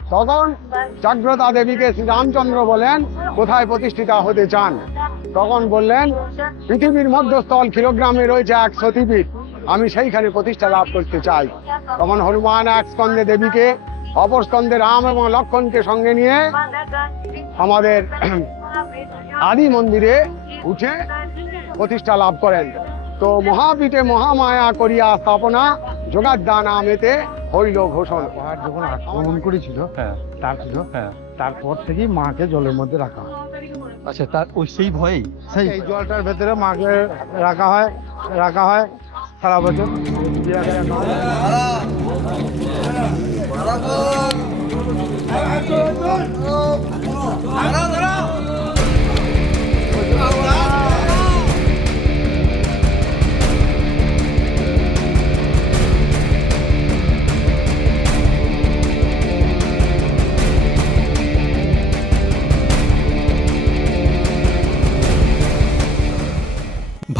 তখন জাগ্রতা দেবীকে শ্রীরামচন্দ্র বলেন, কোথায় প্রতিষ্ঠিতা হতে চান? তখন বললেন, পৃথিবীর মধ্যস্থল কিলোগ্রামে রয়েছে এক সতীপীঠ, আমি সেইখানে প্রতিষ্ঠা লাভ করতে চাই। তখন হনুমান এক স্কন্ধে দেবীকে, অপর স্কন্ধে রাম এবং লক্ষ্মণকে সঙ্গে নিয়ে আমাদের আদি মন্দিরে উঠে প্রতিষ্ঠা লাভ করেন। তো মহাপীঠে মহামায়া করিয়া স্থাপনা, যোগাদ্দা নামেতে হইল ঘোষণা। পাহাড় যখন আক্রমণ করেছিল তারপর থেকেই মাকে জলের মধ্যে রাখা হয়। আচ্ছা, তার ওই সেই ভয়েই এই জলটার ভেতরে মাকে রাখা হয় সারা বছর।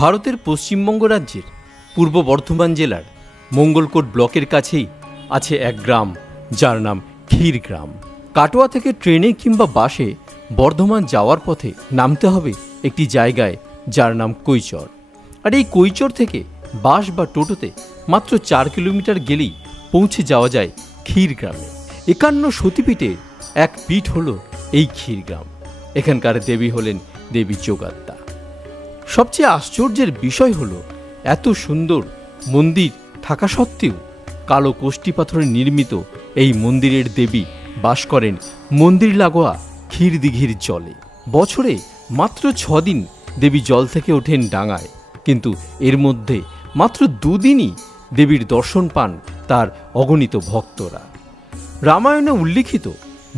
ভারতের পশ্চিমবঙ্গ রাজ্যের পূর্ব বর্ধমান জেলার মঙ্গলকোট ব্লকের কাছেই আছে এক গ্রাম, যার নাম ক্ষীরগ্রাম। কাটোয়া থেকে ট্রেনে কিংবা বাসে বর্ধমান যাওয়ার পথে নামতে হবে একটি জায়গায়, যার নাম কৈচর। আর এই কৈচর থেকে বাস বা টোটোতে মাত্র 4 কিলোমিটার গেলেই পৌঁছে যাওয়া যায় ক্ষীরগ্রামে। 51 সতীপীঠের এক পীঠ হলো এই ক্ষীরগ্রাম। এখানকার দেবী হলেন দেবী যোগাদ্দা। সবচেয়ে আশ্চর্যের বিষয় হলো, এত সুন্দর মন্দির থাকা সত্ত্বেও কালো কোষ্টি পাথরে নির্মিত এই মন্দিরের দেবী বাস করেন মন্দির লাগোয়া ক্ষীরদিঘির জলে। বছরে মাত্র 6 দিন দেবী জল থেকে ওঠেন ডাঙায়, কিন্তু এর মধ্যে মাত্র 2 দিনই দেবীর দর্শন পান তার অগণিত ভক্তরা। রামায়ণে উল্লিখিত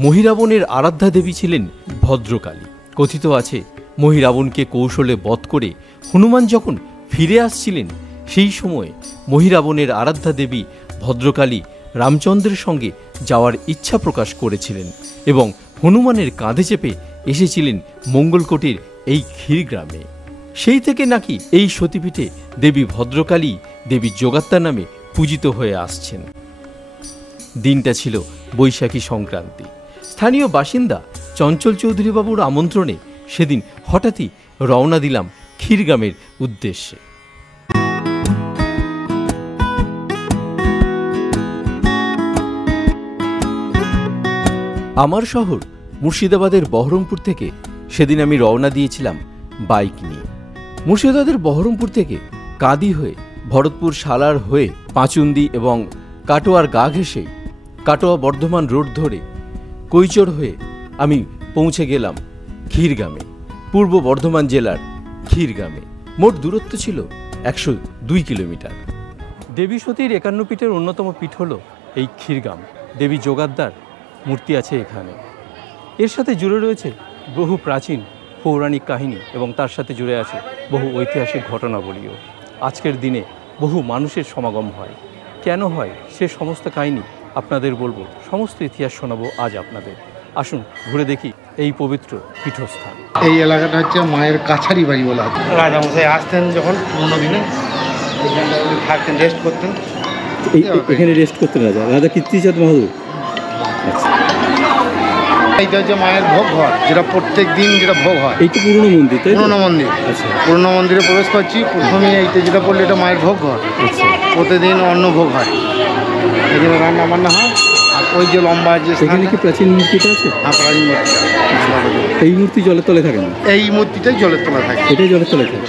মহিরাবণের আরাধ্যা দেবী ছিলেন ভদ্রকালী। কথিত আছে, মহিরাবণকে কৌশলে বধ করে হনুমান যখন ফিরে আসছিলেন, সেই সময় মহিরাবণের আরাধ্যা দেবী ভদ্রকালী রামচন্দ্রের সঙ্গে যাওয়ার ইচ্ছা প্রকাশ করেছিলেন এবং হনুমানের কাঁধে চেপে এসেছিলেন মঙ্গলকোটের এই ক্ষীরগ্রামে। সেই থেকে নাকি এই সতীপীঠে দেবী ভদ্রকালী দেবী যোগাত্তা নামে পূজিত হয়ে আসছেন। দিনটা ছিল বৈশাখী সংক্রান্তি। স্থানীয় বাসিন্দা চঞ্চল চৌধুরী বাবুর আমন্ত্রণে সেদিন হঠাৎই রওনা দিলাম ক্ষীরগ্রামের উদ্দেশ্যে। আমার শহর মুর্শিদাবাদের বহরমপুর থেকে সেদিন আমি রওনা দিয়েছিলাম বাইক নিয়ে। মুর্শিদাবাদের বহরমপুর থেকে কাঁদি হয়ে ভরতপুর সালার হয়ে পাঁচুন্দি এবং কাটোয়ার গা ঘেঁষে কাটোয়া বর্ধমান রোড ধরে কৈচর হয়ে আমি পৌঁছে গেলাম ক্ষীরগ্রামে, পূর্ব বর্ধমান জেলার ক্ষীরগ্রামে। মোট দূরত্ব ছিল 102 কিলোমিটার। দেবী সতীর 51 পীঠের অন্যতম পীঠ হল এই ক্ষীরগ্রাম। দেবী যোগাদ্দার মূর্তি আছে এখানে। এর সাথে জুড়ে রয়েছে বহু প্রাচীন পৌরাণিক কাহিনী এবং তার সাথে জুড়ে আছে বহু ঐতিহাসিক ঘটনাবলীও। আজকের দিনে বহু মানুষের সমাগম হয়। কেন হয় সে সমস্ত কাহিনী আপনাদের বলবো, সমস্ত ইতিহাস শোনাবো আজ আপনাদের। আসুন ঘুরে দেখি এই পবিত্র পীঠস্থান। এই এলাকাটা হচ্ছে মায়ের কাছারি বাড়ি বলা হয়। রাজামশাই আসতেন যখন পুরোনো দিনে, এখানটা উনি থাকতেন, রেস্ট করতেন। এখানে রেস্ট করতেন রাজা কীর্তিচাঁদ বাহাদুর। এইটা হচ্ছে মায়ের ভোগ ঘর, যেটা প্রত্যেক দিন যেটা ভোগ হয়। এই তো পুরনো মন্দির, তাই পুরনো মন্দির। আচ্ছা, পুরনো মন্দিরে প্রবেশ করছি, প্রথমে এইটা যেটা বললে এটা মায়ের ভোগ ঘর। প্রতিদিন অন্ন ভোগ হয়, এখানে রান্না বান্না হয়। আর ওই যে লম্বা যে এখানে কি প্রাচীন মূর্তিটা আছে? হ্যাঁ, প্রাচীন মূর্তি। এই মূর্তি জলের তলে থাকে না? এই মূর্তিটাই জলের তলায় থাকে। এটাই জলের তলায় থাকে।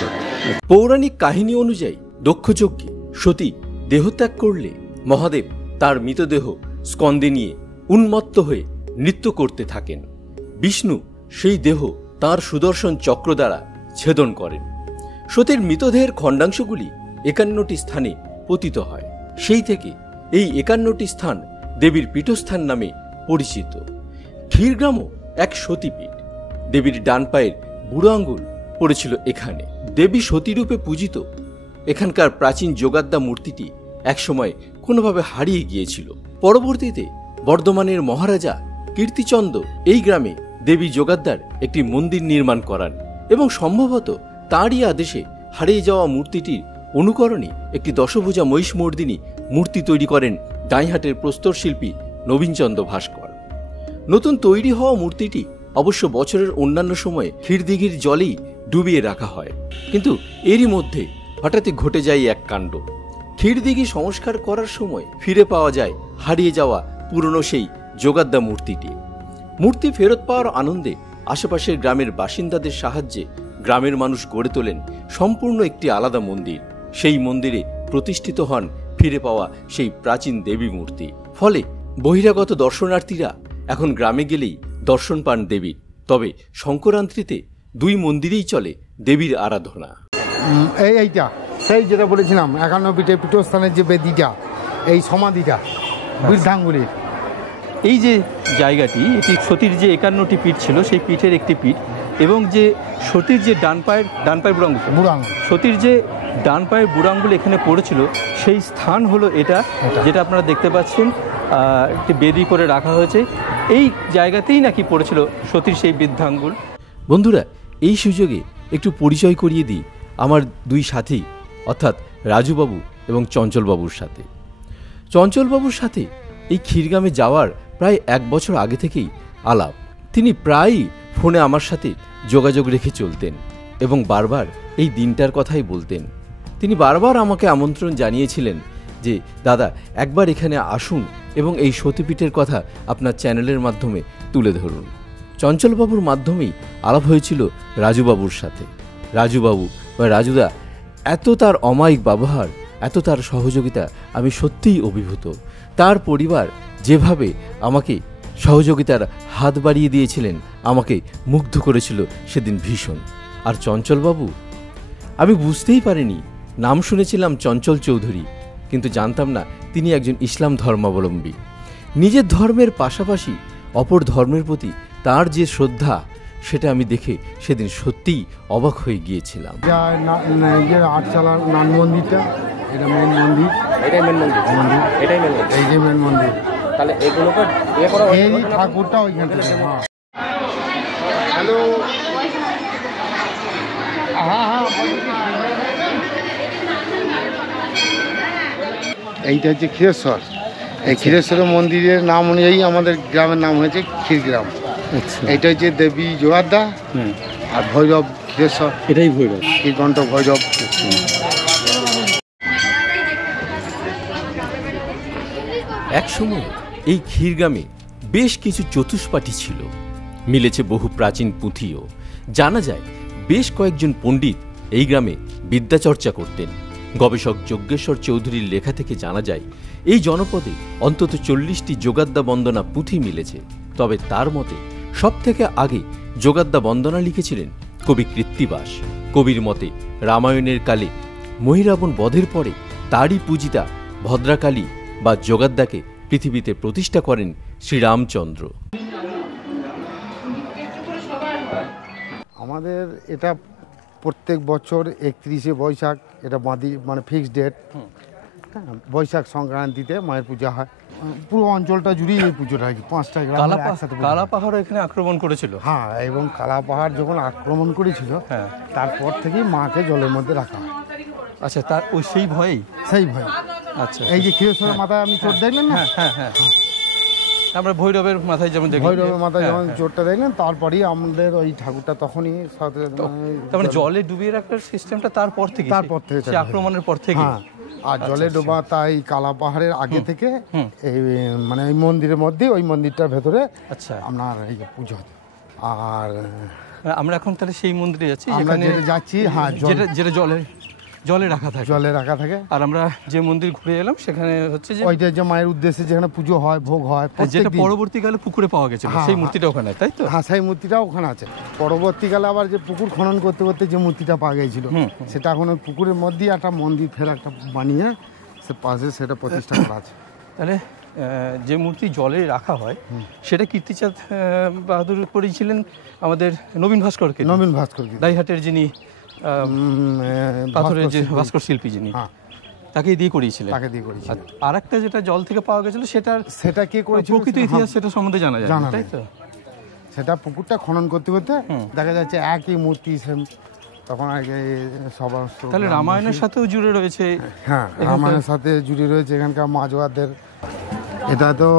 পৌরাণিক কাহিনী অনুযায়ী দক্ষযজ্ঞে সতী দেহত্যাগ করলে মহাদেব তার মৃতদেহ স্কন্দে নিয়ে উন্মত্ত হয়ে নৃত্য করতে থাকেন। বিষ্ণু সেই দেহ তার সুদর্শন চক্র দ্বারা ছেদন করেন। সতীর মৃতদেহের খণ্ডাংশগুলি 51টি স্থানে পতিত হয়। সেই থেকে এই 51টি স্থান দেবীর পীঠস্থান নামে পরিচিত। ক্ষীরগ্রামও এক সতীপীঠ। দেবীর ডান পায়ের বুড়ো আঙ্গুল পড়েছিল এখানে। দেবী সতীরূপে পূজিত এখানকার প্রাচীন যোগাদ্দা মূর্তিটি একসময় কোনোভাবে হারিয়ে গিয়েছিল। পরবর্তীতে বর্ধমানের মহারাজা কীর্তিচন্দ্র এই গ্রামে দেবী যোগাদ্দার একটি মন্দির নির্মাণ করান এবং সম্ভবত তাঁরই আদেশে হারিয়ে যাওয়া মূর্তিটির অনুকরণে একটি দশভুজা মহিষমর্দিনী মূর্তি তৈরি করেন গাইহাটের প্রস্তর শিল্পী নবীনচন্দ্র ভাস্কর। নতুন তৈরি হওয়া মূর্তিটি অবশ্য বছরের অন্যান্য সময়ে ক্ষীরদিঘির জলেই ডুবিয়ে রাখা হয়, কিন্তু এরই মধ্যে হঠাৎই ঘটে যায় এক কাণ্ড। ক্ষীরদিঘি সংস্কার করার সময় ফিরে পাওয়া যায় হারিয়ে যাওয়া পুরনো সেই যোগাদ্দা মূর্তিটি। মূর্তি ফেরত পাওয়ার আনন্দে আশেপাশের গ্রামের বাসিন্দাদের সাহায্যে গ্রামের মানুষ গড়ে তোলেন সম্পূর্ণ একটি আলাদা মন্দির। সেই মন্দিরে প্রতিষ্ঠিত হন ফিরে পাওয়া সেই প্রাচীন দেবী মূর্তি। ফলে বহিরাগত দর্শনার্থীরা এখন গ্রামে গেলেই দর্শন পান দেবীর। তবে সংক্রান্তিতে দুই মন্দিরেই চলে দেবীর আরাধনা। এইটা সেই যেটা বলেছিলাম 51 পিঠে পীঠস্থানের যে বেদিটা, এই সমাধিটা বৃদ্ধাঙ্গুলির। এই যে জায়গাটি, এটি সতীর যে 51টি পীঠ ছিল সেই পীঠের একটি পীঠ, এবং যে সতীর যে ডান পায়ের বুড়াঙ্গুল, সতীর যে ডান পায়ের বুড়াঙ্গুল এখানে পড়েছিল সেই স্থান হলো এটা, যেটা আপনারা দেখতে পাচ্ছেন একটি বেদি করে রাখা হয়েছে। এই জায়গাতেই নাকি পড়েছিল সতীর সেই বৃদ্ধাঙ্গুল। বন্ধুরা, এই সুযোগে একটু পরিচয় করিয়ে দিই আমার দুই সাথী, অর্থাৎ রাজুবাবু এবং চঞ্চলবাবুর সাথে। চঞ্চলবাবুর সাথে এই ক্ষীরগ্রামে যাওয়ার প্রায় 1 বছর আগে থেকেই আলাপ। তিনি প্রায়ই ফোনে আমার সাথে যোগাযোগ রেখে চলতেন এবং বারবার এই দিনটার কথাই বলতেন। তিনি বারবার আমাকে আমন্ত্রণ জানিয়েছিলেন যে দাদা একবার এখানে আসুন এবং এই সতীপীঠের কথা আপনার চ্যানেলের মাধ্যমে তুলে ধরুন। চঞ্চলবাবুর মাধ্যমেই আলাপ হয়েছিল রাজুবাবুর সাথে। রাজুবাবু বা রাজুদা, এত তার অমায়িক ব্যবহার, এত তার সহযোগিতা, আমি সত্যিই অভিভূত। তার পরিবার যেভাবে আমাকে সহযোগিতার হাত বাড়িয়ে দিয়েছিলেন আমাকে মুগ্ধ করেছিল সেদিন ভীষণ। আর চঞ্চলবাবু, আমি বুঝতেই পারিনি, নাম শুনেছিলাম চঞ্চল চৌধুরী, কিন্তু জানতাম না তিনি একজন ইসলাম ধর্মাবলম্বী। নিজের ধর্মের পাশাপাশি অপর ধর্মের প্রতি তার যে শ্রদ্ধা, সেটা আমি দেখে সেদিন সত্যিই অবাক হয়ে গিয়েছিলাম। আটচালার নান মন্দিরটা, এটা মেন মন্দির, এটাই মেন মন্দির, এটাই মেন মন্দির, এই যে মেন মন্দির। তাহলে এগুলোকে ইয়ে করা এই ঠাকুরটা ওইখান থেকে। হ্যালো, এইটা হচ্ছে ক্ষীরেশ্বর। এই ক্ষীরেশ্বরের মন্দিরের নাম অনুযায়ী আমাদের গ্রামের নাম হয়েছে ক্ষীরগ্রাম। এইটা হচ্ছে দেবী যোগাদ্দা আর ভৈরব ক্ষীরেশ্বর, এটাই ভৈরব, ক্ষীরকণ্ঠ ভৈরব। একসময় এই ক্ষীরগ্রামে বেশ কিছু চতুষ্পাঠী ছিল, মিলেছে বহু প্রাচীন পুঁথিও। জানা যায় বেশ কয়েকজন পণ্ডিত এই গ্রামে বিদ্যাচর্চা করতেন। গবেষক যজ্ঞেশ্বর চৌধুরীর লেখা থেকে জানা যায় এই জনপদে অন্তত 40টি যোগাদ্দা বন্দনা পুঁথি মিলেছে। তবে তার মতে সবথেকে আগে যোগাদ্দা বন্দনা লিখেছিলেন কবি কৃত্তিবাস। কবির মতে রামায়ণের কালে মহিরাবণ বধের পরে তারই পূজিতা ভদ্রাকালী বা যোগাদ্দাকে পৃথিবীতে প্রতিষ্ঠা করেন শ্রীরামচন্দ্র। আমাদের এটা প্রত্যেক বছর 31শে বৈশাখ, এটা মানে ফিক্সড ডেট। বৈশাখ সংক্রান্তিতে মায়ের পূজা হয়। পুরো অঞ্চলটা জুড়েই এই পুজোটা হয়। 5টা গ্রাম একসাথে। কালা পাহাড় এখানে আক্রমণ করেছিল। হ্যাঁ, এবং কালা পাহাড় যখন আক্রমণ করেছিল, হ্যাঁ, তারপর থেকেই মাকে জলের মধ্যে রাখা হয়। আচ্ছা, তার ওই সেই ভয়েই? সেই ভয়। আচ্ছা, এই যে ক্ষীরেশ্বরের মাথায় আপনি চোট দেখলেন না? হ্যাঁ হ্যাঁ, আমরা ভৈরবের মাথায় যেমন দেখলাম, ভৈরবের মাথায় যখন চোটটা দেখলেন, তারপরেই আমাদের ওই ঠাকুরটা তখনই তার মানে জলে ডুবিয়ে রাখার সিস্টেমটা তারপর থেকে সেই আক্রমণের পর থেকে। আর জলে ডোবা তাই কালা পাহাড়ের আগে থেকে এই মানে ওই মন্দিরের মধ্যে, ওই মন্দিরটার ভেতরে আচ্ছা আপনার এই পুজো হতো। আর আমরা এখন তাহলে সেই মন্দিরে যাচ্ছি, আমরা যেটা যাচ্ছি, হ্যাঁ, যেটা জলে রাখা থাকে, জলে রাখা থাকে। আর আমরা যে মন্দির ঘুরে এলাম সেখানে হচ্ছে যে ওইটা যে মায়ের উদ্দেশ্যে যেখানে পুজো হয়, ভোগ হয়, যেটা পরবর্তীকালে পুকুরে পাওয়া গেছে, সেই মূর্তিটা ওখানে, তাই তো? হ্যাঁ, সেই মূর্তিটা ওখানে আছে। পরবর্তীকালে আবার যে পুকুর খনন করতে করতে যে মূর্তিটা পাওয়া গিয়েছিল, সেটা এখন ওই পুকুরের মধ্যেই একটা মন্দির ফের একটা বানিয়ে সে পাশে সেটা প্রতিষ্ঠা করা আছে। তাহলে যে মূর্তি জলে রাখা হয় সেটা কীর্তিচাঁদ বাহাদুর করেছিলেন আমাদের নবীন ভাস্করকে। নবীন ভাস্কর, দাইহাটের যিনি পাথরের যে ভাস্কর শিল্পী, যিনি তাকে দিয়ে করিয়েছিলেন। আর একটা যেটা জল থেকে পাওয়া গেছিল, সেটা কে করেছিল প্রকৃত ইতিহাস সেটা সম্বন্ধে জানা যায়, তাই তো? সেটা পুকুরটা খনন করতে করতে দেখা যাচ্ছে একই মূর্তি সেম, তখন আগে সবার। তাহলে রামায়ণের সাথেও জুড়ে রয়েছে। হ্যাঁ, রামায়ণের সাথে জুড়ে রয়েছে এখানকার মাঝোয়াদের। এটা তো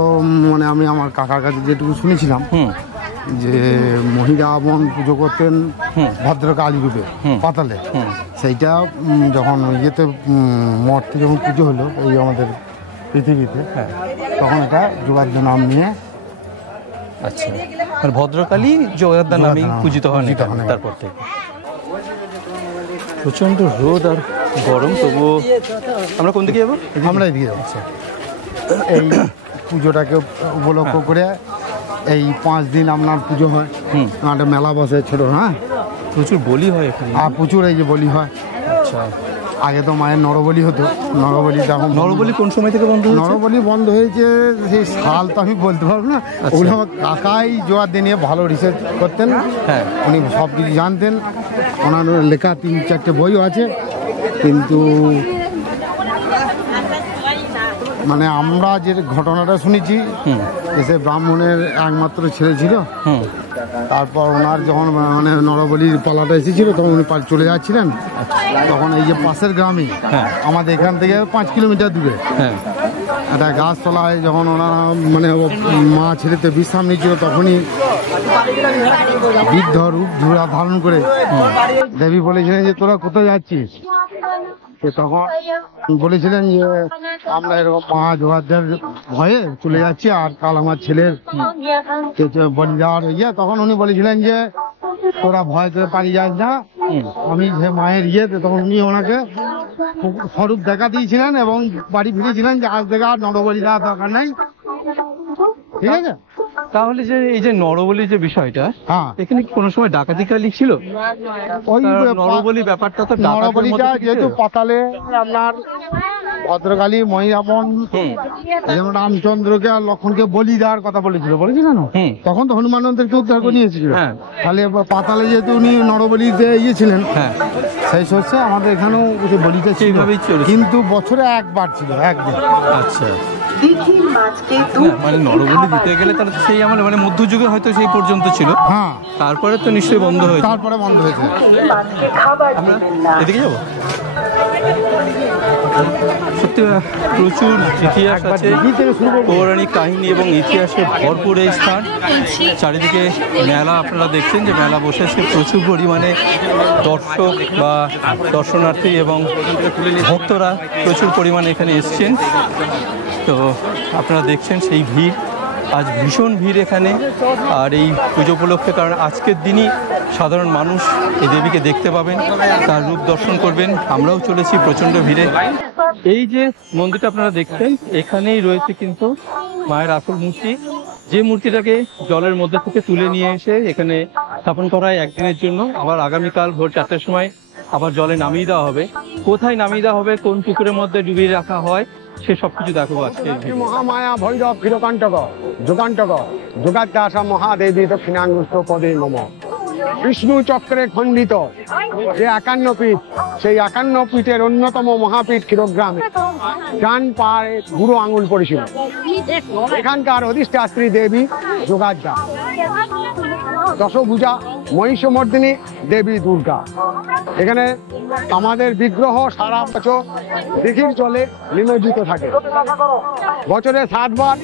মানে আমি আমার কাকার কাছে যেটুকু শুনেছিলাম যে মহিরাবন পুজো করতেন ভদ্রকালী রূপে পাতালে, সেইটা যখন ইয়েতে মঠে যখন পুজো হলো এই আমাদের পৃথিবীতে, তখন এটা যোগাদ্দ নাম নিয়ে আচ্ছা, মানে ভদ্রকালী যোগাদ্দা নামে পূজিত হন তারপর থেকে। প্রচণ্ড রোদ আর গরম, তবুও আমরা কোন দিকে যাবো? আমরা এদিকে যাচ্ছি। এই পুজোটাকে উপলক্ষ করে এই 5 দিন আপনার পুজো হয়, একটা মেলা বসে ছোট, হ্যাঁ প্রচুর বলি হয় এখানে, আর প্রচুর এই যে বলি হয়। আচ্ছা, আগে তো মায়ের নরবলি হতো, নরবলি এখন নরবলি কোন সময় থেকে বন্ধ হয়েছে? নরবলি বন্ধ হয়েছে সেই সাল তো আমি বলতে পারবো না, ওগুলো আমার কাকাই জোয়ার নিয়ে ভালো রিসার্চ করতেন, হ্যাঁ উনি সব কিছু জানতেন, ওনার লেখা 3-4টে বইও আছে। কিন্তু মানে আমরা যে ঘটনাটা শুনেছি, এসে ব্রাহ্মণের একমাত্র ছেলে ছিল, তারপর ওনার যখন মানে নরবলির পালাটা এসেছিল তখন উনি চলে যাচ্ছিলেন, তখন এই যে পাশের গ্রামে আমাদের এখান থেকে 5 কিলোমিটার দূরে একটা গাছতলায় যখন ওনারা মানে মা ছেলেতে বিশ্রাম নিচ্ছিল, তখনই বৃদ্ধ রূপ ঝোড়া ধারণ করে দেবী বলেছিলেন যে তোরা কোথায় যাচ্ছিস? তখন বলেছিলেন যে আমরা এরকম মা জোগাড়দের ভয়ে চলে যাচ্ছি, আর কাল আমার ছেলের বলি দেওয়ার ইয়ে। তখন উনি বলেছিলেন যে তোরা ভয় করে পালিয়ে যাস না, আমি যে মায়ের ইয়েতে, তখন উনি ওনাকে স্বরূপ দেখা দিয়েছিলেন এবং বাড়ি ফিরেছিলেন যে আজ থেকে আর নরবলি দেওয়ার দরকার নেই, ঠিক আছে? তাহলে যে এই যে নরবলি যে বিষয়টা, এখানে কি কোনো সময় ডাকাতিকালি ছিল? ওই নরবলি ব্যাপারটা তো নরবলিটা যেহেতু পাতালে আপনার ভদ্রকালী মহিরাবন যেমন রামচন্দ্রকে আর লক্ষণকে বলি দেওয়ার কথা বলেছিল না, তখন তো হনুমানন্দেরকে উদ্ধার করে নিয়েছিল। তাহলে পাতালে যেহেতু উনি নরবলিতে ইয়েছিলেন, সেই সরষে আমাদের এখানেও বলিটা ছিল, কিন্তু বছরে একবার ছিল, একদিন। আচ্ছা, মানে নরবলি দিতে গেলে তাহলে সেই আমার মানে মধ্যযুগে হয়তো সেই পর্যন্ত ছিল, হ্যাঁ, তারপরে তো নিশ্চয়ই বন্ধ হয়েছে। তারপরে বন্ধ হয়েছে। আমরা এদিকে যাবো। সত্যি প্রচুর ইতিহাস আছে, পৌরাণিক কাহিনী এবং ইতিহাসে ভরপুর এই স্থান। চারিদিকে মেলা আপনারা দেখছেন যে মেলা বসেছে, প্রচুর পরিমাণে দর্শক বা দর্শনার্থী এবং ভক্তরা প্রচুর পরিমাণে এখানে এসছেন। তো আপনারা দেখছেন সেই ভিড়, আজ ভীষণ ভিড় এখানে। আর এই পুজো উপলক্ষে, কারণ আজকের দিনই সাধারণ মানুষ এই দেবীকে দেখতে পাবেন, তার রূপ দর্শন করবেন। আমরাও চলেছি প্রচণ্ড ভিড়ে। এই যে মন্দিরটা আপনারা দেখছেন, এখানেই রয়েছে কিন্তু মায়ের আসল মূর্তি, যে মূর্তিটাকে জলের মধ্যে থেকে তুলে নিয়ে এসে এখানে স্থাপন করা হয় একদিনের জন্য। আবার আগামীকাল ভোর 4টার সময় আবার জলে নামিয়ে দেওয়া হবে। কোথায় নামিয়ে দেওয়া হবে, কোন পুকুরের মধ্যে ডুবিয়ে রাখা হয়, সে সবকিছু দেখাবো আজকে। মহামায়া ভৈরব ক্ষীরকাণ্টক যোগান্তক যোগাদ্দাসা মহাদেবী দক্ষিণাঙ্গুষ্ঠ পদে নম। বিষ্ণু চক্রে খণ্ডিত যে 51 পীঠ, সেই 51 পীঠের অন্যতম মহাপীঠ ক্ষীরগ্রামে ডান পায়ে বুড়ো আঙুল পড়েছিল। এখানকার অধিষ্ঠাত্রী দেবী যোগাদ্দা, দশভুজা মহিষমর্দিনী দেবী দুর্গা। এখানে আমাদের বিগ্রহ সারা বছর দিঘির জলে নিমজ্জিত থাকে। বছরে 7 বার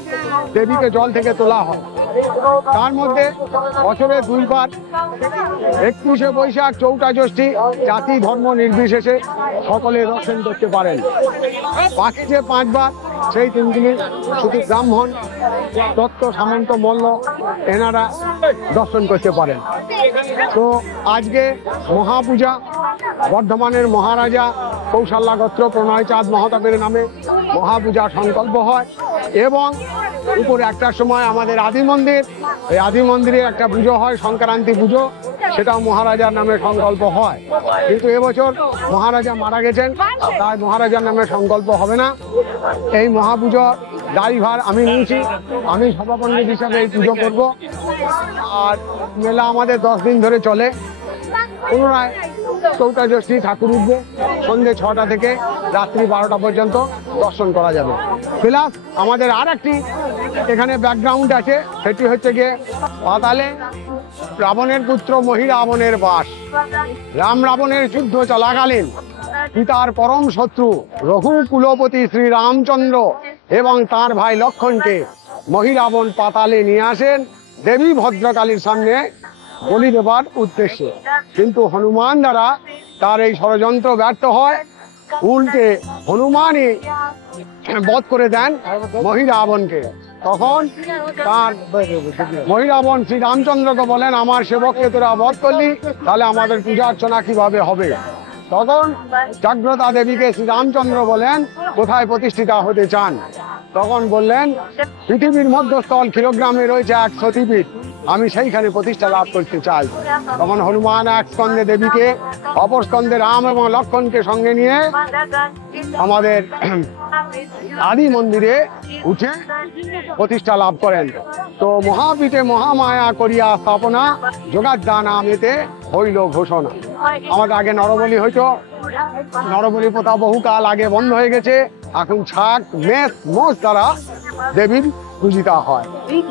দেবীকে জল থেকে তোলা হয়। তার মধ্যে বছরে 2 বার 31শে বৈশাখ, 4টা জ্যৈষ্ঠী জাতি ধর্ম নির্বিশেষে সকলে দর্শন করতে পারেন। বাকি যে 5 বার, সেই 3 দিনে শুধু ব্রাহ্মণ, দত্ত, সামন্ত, মল্ল এনারা দর্শন করতে পারেন। তো আজকে মহাপূজা বর্ধমানের মহারাজা কৌশল্যা গোত্র প্রণয় চাঁদ মহতাবের নামে মহাপূজা সংকল্প হয় এবং উপরে 1টার সময় আমাদের আদি মন্দির, এই আদি মন্দিরে একটা পুজো হয়, সংক্রান্তি পুজো, সেটাও মহারাজার নামে সংকল্প হয়। কিন্তু এবছর মহারাজা মারা গেছেন, তাই মহারাজার নামে সংকল্প হবে না। এই মহাপুজোর দায়ভার আমি নিয়েছি, আমি সভাপণ্ডিত হিসাবে এই পুজো করব। আর মেলা আমাদের 10 দিন ধরে চলে। পুনরায় 4টা জ্যৈষ্ঠী ঠাকুর উঠবে, সন্ধ্যে 6টা থেকে রাত্রি 12টা পর্যন্ত দর্শন করা যাবে। প্লাস আমাদের আর একটি এখানে ব্যাকগ্রাউন্ড আছে, সেটি হচ্ছে গিয়ে পাতালে রাবণের পুত্র মহিরাবণের বাস। রাম রাবণের যুদ্ধ চলাকালীন পিতার পরম শত্রু রঘুকুলপতি শ্রী রামচন্দ্র এবং তার ভাই লক্ষণকে মহিরাবণ পাতালে নিয়ে আসেন দেবী ভদ্রকালীর সামনে বলি দেবার উদ্দেশ্যে। কিন্তু হনুমান দ্বারা তার এই ষড়যন্ত্র ব্যর্থ হয়, উল্টে হনুমানই বধ করে দেন মহিরাবণকে। তখন তার মহিরাবণ শ্রী রামচন্দ্রকে বলেন, আমার সেবককে তোরা বধ করলি, তাহলে আমাদের পূজা অর্চনা কিভাবে হবে? তখন জাগ্রতা দেবীকে শ্রী রামচন্দ্র বলেন, কোথায় প্রতিষ্ঠিতা হতে চান? তখন বললেন, পৃথিবীর মধ্যস্থল কিলোগ্রামে রয়েছে এক সতীপীঠ, আমি সেইখানে প্রতিষ্ঠা লাভ করতে চাই। তখন হনুমান এক স্কন্ধে দেবীকে, অপর স্কন্ধে রাম এবং লক্ষণকে সঙ্গে নিয়ে আমাদের আদি মন্দিরে উঠে প্রতিষ্ঠা লাভ করেন। তো মহাপীঠে মহামায়া করিয়া স্থাপনা, যোগাদ্দা নামেতে হইল ঘোষণা। আমাদের আগে নরবলি হইতো, নরবলি প্রথা বহুকাল আগে বন্ধ হয়ে গেছে। এখন ছাক, মেষ, মোষ দ্বারা দেবীর পূজিতা হয়।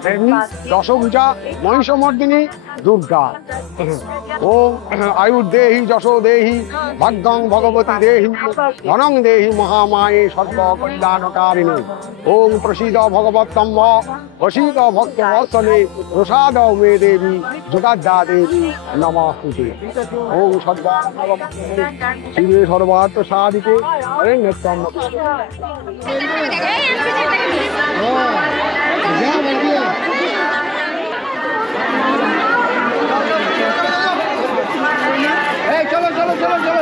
দেবী দশভুজা, মহিষমর্দিনী দুর্গা। ও আয়ুর্দেহি, যশো দেহি, ভাগ্যং ভগবতী দেহি, ধনং দেহি মহামায়ে সর্ব কল্যাণকারিণী। ওম প্রসীদ ভগবত্তম্ভ, প্রসীদ ভক্ত বৎসলে, প্রসাদ মে দেবী, যোগাদ্দা দেবী নমস্তুতে। ওম সর্বা শিবে সর্বার্থ সাধিকে হরেণ্যত্তম। চলো চলো চলো চলো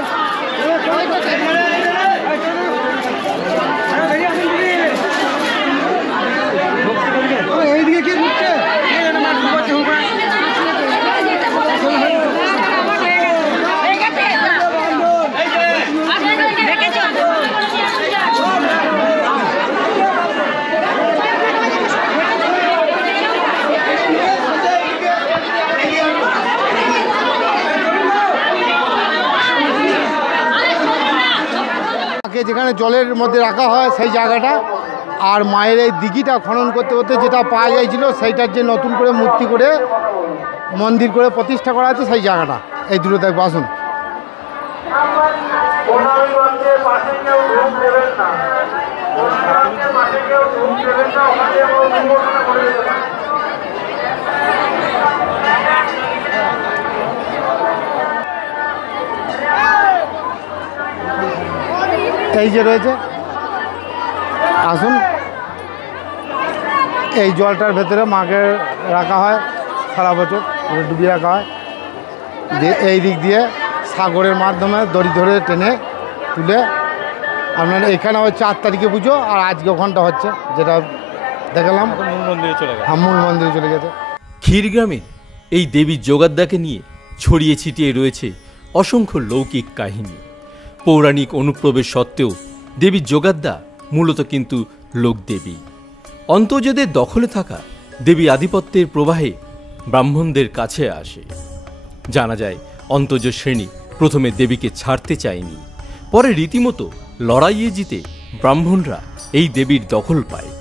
এইদিকে কি ঘুরছে? যেখানে জলের মধ্যে রাখা হয় সেই জায়গাটা, আর মায়ের এই দিঘিটা খনন করতে করতে যেটা পাওয়া যাইছিল সেইটার যে নতুন করে মূর্তি করে মন্দির করে প্রতিষ্ঠা করা আছে সেই জায়গাটা, এই দুটো দেখবো, আসুন। এই যে রয়েছে, আসুন। এই জলটার ভেতরে মাকে রাখা হয় সারা বছর, ডুবিয়ে রাখা হয়। দিয়ে এই দিক দিয়ে সাগরের মাধ্যমে দড়ি ধরে টেনে তুলে আপনার এখানে ওই 4 তারিখে পুজো, আর আজকে ওখানটা হচ্ছে যেটা দেখালাম, মূল মন্দিরে চলে গেছে। মূল মন্দিরে চলে গেছে। ক্ষীরগ্রামের এই দেবী যোগাদ্দাকে নিয়ে ছড়িয়ে ছিটিয়ে রয়েছে অসংখ্য লৌকিক কাহিনী। পৌরাণিক অনুপ্রবেশ সত্ত্বেও দেবী যোগাদ্দা মূলত কিন্তু লোকদেবী। অন্তর্জাদের দখলে থাকা দেবী আধিপত্যের প্রবাহে ব্রাহ্মণদের কাছে আসে। জানা যায় অন্তর্জ শ্রেণী প্রথমে দেবীকে ছাড়তে চায়নি, পরে রীতিমতো লড়াইয়ে জিতে ব্রাহ্মণরা এই দেবীর দখল পায়।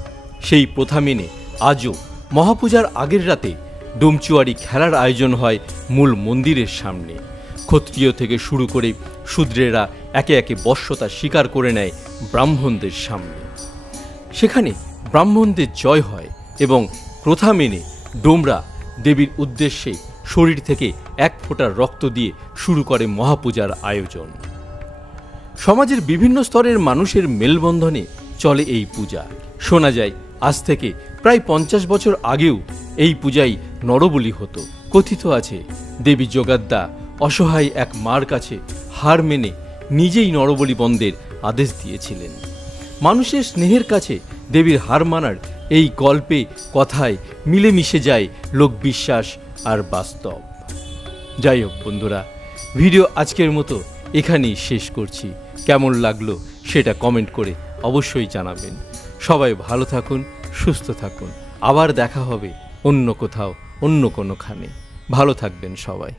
সেই প্রথা মেনে আজও মহাপূজার আগের রাতে ডোমচুয়ারি খেলার আয়োজন হয় মূল মন্দিরের সামনে। ক্ষত্রিয় থেকে শুরু করে শূদ্রেরা একে একে বশ্যতা স্বীকার করে নেয় ব্রাহ্মণদের সামনে। সেখানে ব্রাহ্মণদের জয় হয় এবং প্রথা মেনে ডোমরা দেবীর উদ্দেশ্যে শরীর থেকে 1 ফোঁটা রক্ত দিয়ে শুরু করে মহাপূজার আয়োজন। সমাজের বিভিন্ন স্তরের মানুষের মেলবন্ধনে চলে এই পূজা। শোনা যায় আজ থেকে প্রায় 50 বছর আগেও এই পূজায় নরবলি হতো। কথিত আছে দেবী যোগাদ্দা অসহায় এক মার কাছে হার মেনে নিজেই নরবলি বন্ধের আদেশ দিয়েছিলেন। মানুষের স্নেহের কাছে দেবীর হার মানার এই গল্পে কথায় মিলেমিশে যায় লোকবিশ্বাস আর বাস্তব। যাই হোক বন্ধুরা, ভিডিও আজকের মতো এখানেই শেষ করছি। কেমন লাগলো সেটা কমেন্ট করে অবশ্যই জানাবেন। সবাই ভালো থাকুন, সুস্থ থাকুন। আবার দেখা হবে অন্য কোথাও, অন্য কোনোখানে। ভালো থাকবেন সবাই।